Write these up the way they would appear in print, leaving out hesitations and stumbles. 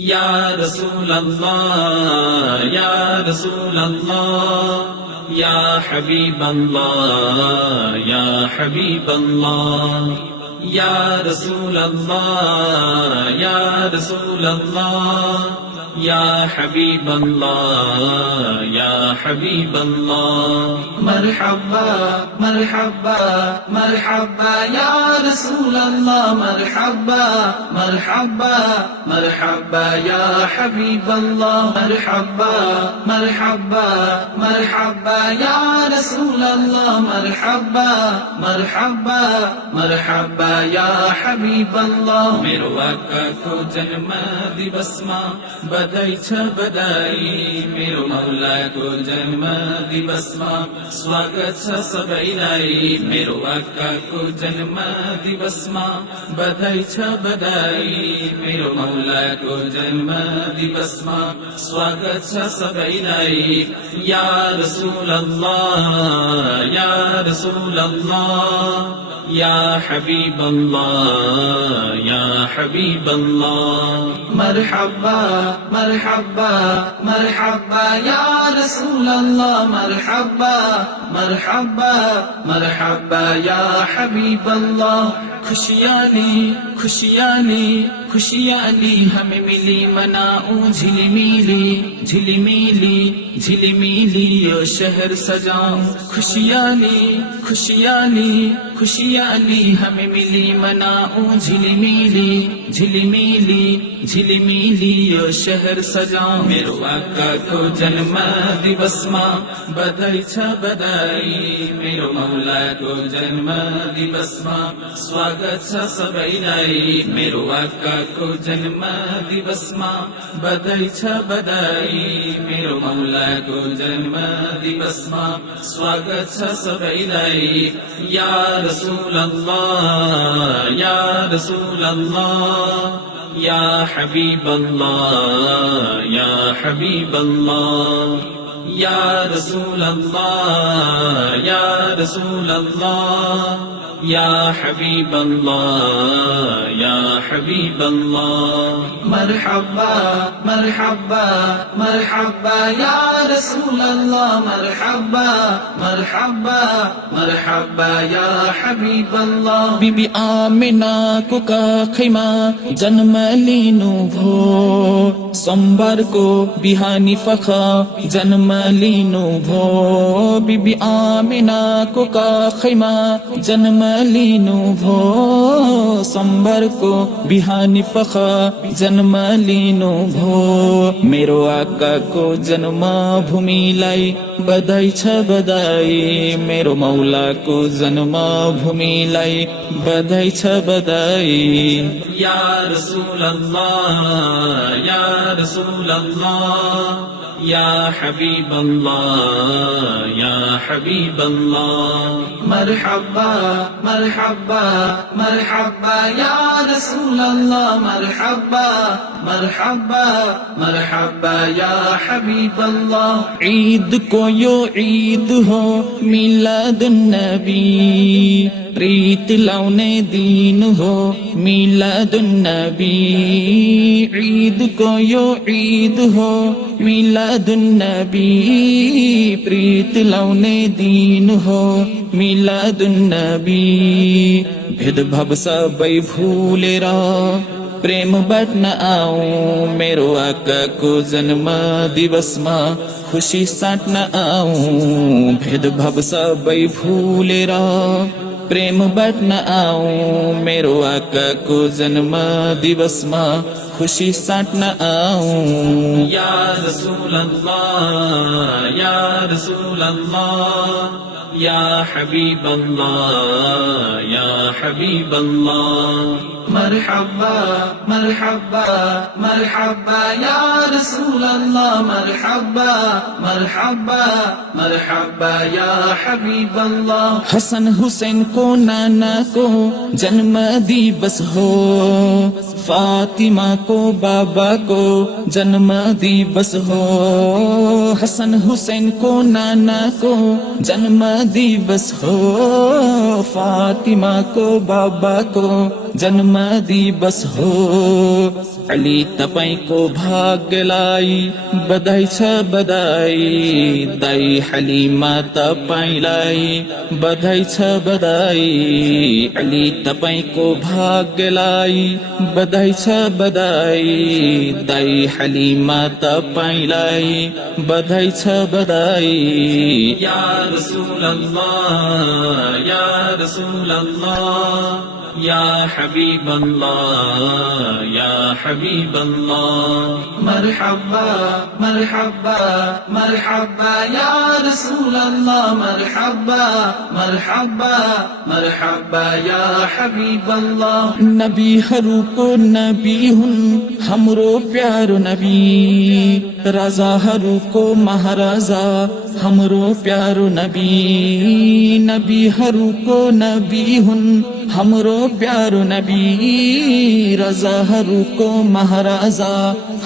या रसूल अल्लाह या रसूल अल्लाह या हबीब अल्लाह या हबीब अल्लाह या रसूल अल्लाह या रसूल अल्लाह या हबीब अल्लाह या हबीब अल्लाह मरहबा मरहबा मरहबा या रसूल अल्लाह मरहबा मरहबा मरहबा या हबीब अल्लाह मरहबा मरहबा मरहबा या रसूल अल्लाह मरहबा मरहबा मरहबा या हबीब अल्लाह मेरो आका को जन्म दिवस मा बधाई छ बधाई मेरो मौला को जन्म दिवस मा स्वागत छ सबैलाई मेरो आका को जन्म दिवस मा बधाई छ बधाई मेरो मौला को जन्म दिवस मा स्वागत छ सबैलाई या रसूल अल्लाह या रसूल अल्लाह या हबीब अल्लाह या हबीब अल्लाह मरहबा मरहबा मरहबा या रसूल अल्लाह मरहबा मरहबा मरहबा या हबीब अल्लाह खुशियाँ ली हमें मिली मनाऊं झिलमिली झिलमिली झिलमिली यो शहर सजाऊं खुशियाँ ली हमें मिली मनाऊं झिलमिली झिलमिली झिलमिली यो शहर सजाऊं मेरो आका को जन्म दिवस मा बधाई छ बधाई मेरो मौला को जन्म दिवस मा स्वागत छ सबैलाई मेरो आका को जन्म दिवस मा बधाई छ बधाई मेरो मौला को जन्म दिवस मा स्वागत छ सबैलाई या रसूल अल्लाह या रसूल अल्लाह या हबीब अल्लाह या हबीब अल्लाह या रसूल अल्लाह या रसूल अल्लाह या हबीब अल्लाह या हबीब अल्लाह मरहबा मरहबा मरहबा या रसूल अल्लाह मरहबा मरहबा मरहबा या हबीब अल्लाह बीबी आमिना को का खैमा जन्म लिनु भो सोमबार को बिहानी फखा जन्म लिनु भो बीबी आमिना को का खैमा जन्म लिनु भो सोमबार को बिहानी फखा जन्म लिनु भो मेरो आका को जन्म भूमिलाई बधाई छ बधाई मेरो मौला को जन्म भूमिलाई बधाई छ बधाई या रसूल अल्लाह या रसूल अल्लाह या हबीब अल्लाह या हबीब अल्लाह मरहबा मरहबा मरहबा या रसूल अल्लाह मरहबा मरहबा मरहबा या हबीब अल्लाह ईद को यो ईद हो मिलादुन नबी प्रीत लाउने दिन हो मिलादुन नबी ईद को यो ईद हो मिलादुन नबी प्रीत लाउने दिन हो मिलादुन नबी भेदभाव सबै भूलेर प्रेम बाँड्न आऊं मेरो आका को जन्म दिवसमा खुशी साट्न आऊं भेदभाव सबै भूलेर प्रेम बाँड्न आऊं मेरो आका को जन्म दिवसमा खुशी साट्न आऊं या रसूल अल्लाह या रसूल अल्लाह या हबीब अल्लाह या हबीब अल्लाह मरहबा मरहबा मरहबा या रसूल अल्लाह मरहबा मरहबा मरहबा या हबीब अल्लाह हसन हुसैन को नाना को जन्म दिवस हो फातिमा को बाबा को जन्म दिवस हो हसन हुसैन को नाना को जन्म दिवस हो फातिमा को बाबा को जन्म दिवस हो अली तपाईको भाग्यलाई बधाई छ बधाई दाई हलिमा तपाईलाई बधाई छ बधाई अली तपाईको भाग्यलाई बधाई छ बधाई दाई हलिमा तपाईलाई बधाई छ बधाई या रसूल अल्लाह या रसूल अल्लाह या हबीब अल्लाह या हबीब अल्लाह मरहबा मरहबा मरहबा या रसूल अल्लाह मरहबा मरहबा मरहबा या हबीब अल्लाह नबीहरूको नबी हुन् हाम्रो प्यारो नबी राजाहरूको महाराजा हाम्रो प्यारो नबी नबीहरूको नबी हुन् हाम्रो प्यारो नबी रजाहरूको महाराजा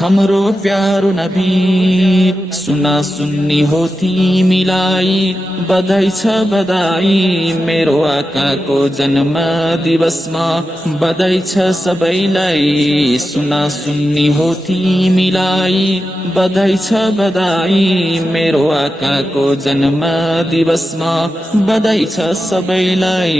हाम्रो प्यारो नबी सुना सुन्नी हो तिमीलाई बधाई छ बधाई मेरो आकाको जन्म दिवसमा बधाई छ सबैलाई सुना सुन्नी हो तिमीलाई बधाई छ बधाई मेरो आकाको जन्म दिवसमा बधाई छ सबैलाई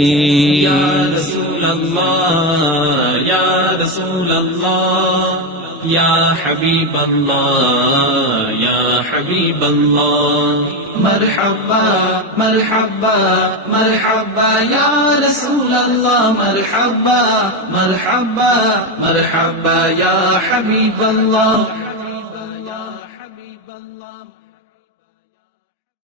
या रसूल अल्लाह या रसूल अल्लाह या हबीब अल्लाह या हबीब अल्लाह मरहबा मरहबा मरहबा या रसूल अल्लाह मरहबा मरहबा मरहबा या हबीब अल्लाह